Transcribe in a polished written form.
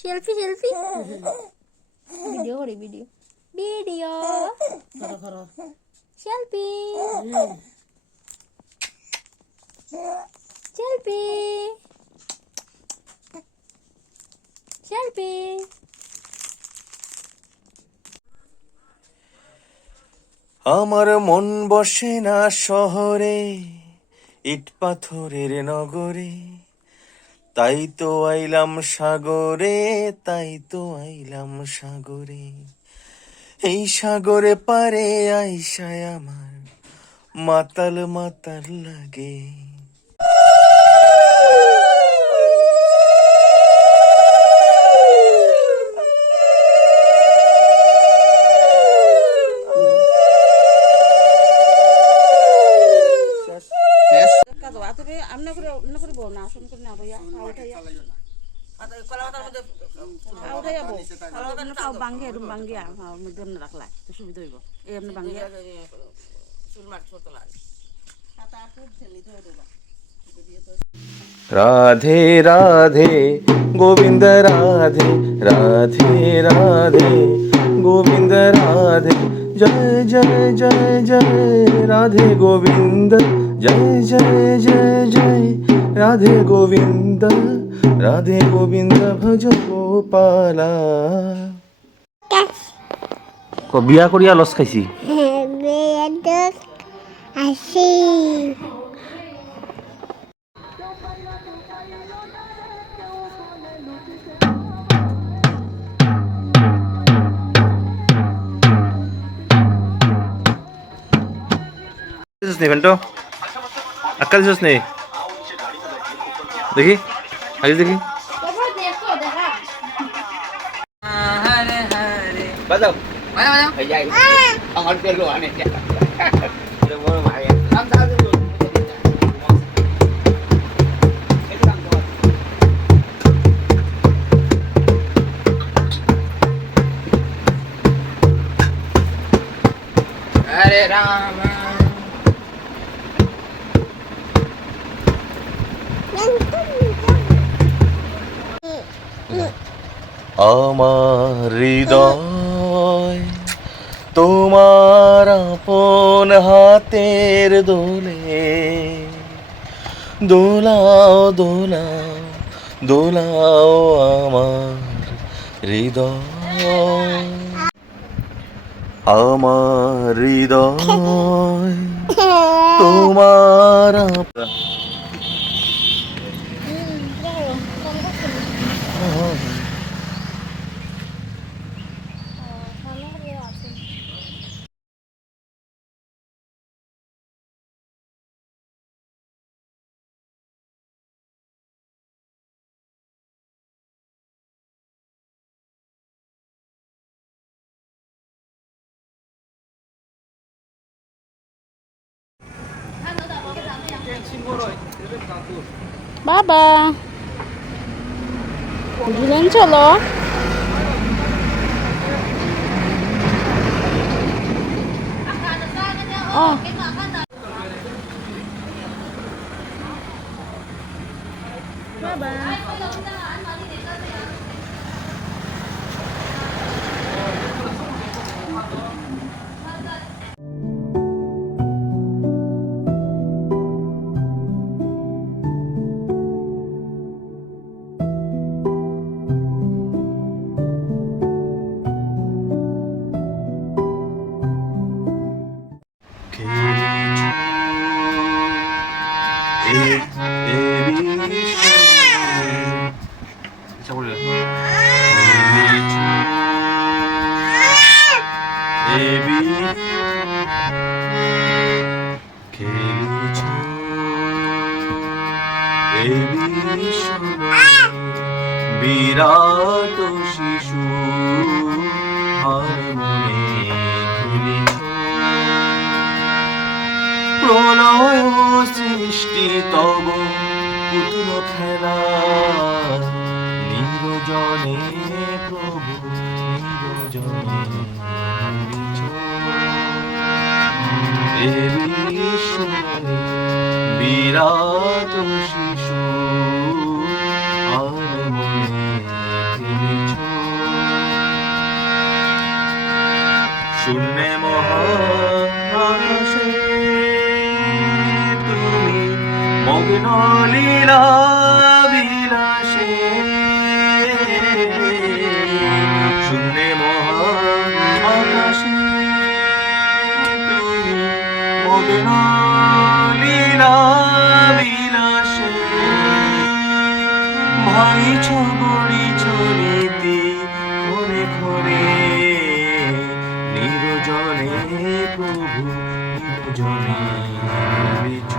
Selfie selfie video করি video video selfie selfie selfie আমার মন বসে না শহরে, ইট পাথরের নগরে, তাই তো আইলাম সাগরে, তাই তো আইলাম সাগরে। এই সাগরে পারে আইসায় আমার মাতাল মাতাল লাগে। রাধে রাধে গোবিন্দ রাধে, রাধে রাধে গোবিন্দ রাধে, জয় জয় জয় জয় রাধে গোবিন্দ, জয় জয় জয় জয় রাধে গোবিন্দ, রাধে গোবিন্দ ভজ গোপালা। বিয়া করিয়া লস খাইছি। ঘন্টো আক্কা দিস নেই, দেখি আগে দেখি বাজাও আমার পেলো আনে হরে রাম আমার হৃদয় তোমার আপন হাতের দোলে, দোলাও দোলাও দোলাও আমার হৃদয়, আমার হৃদয় তোমার বাবা বুঝলেন চলো বাবা বিরাট শিশু হারমোনে খেলিছ, প্রলয় সৃষ্টি তব পুতুল খেলা, নিরজনে প্রভু নিরজনে এ বিশ্বরে বিরাট শিশু আর মনে মগ্ন লীলা বিলাসে শূন্যে মহান আকাশে তুমি মগ্ন লীলা বিলাসে ভাইছ গড়িছ নীতি ঘরে ঘরে নিরজনে প্রভু নিরজনে বলেছ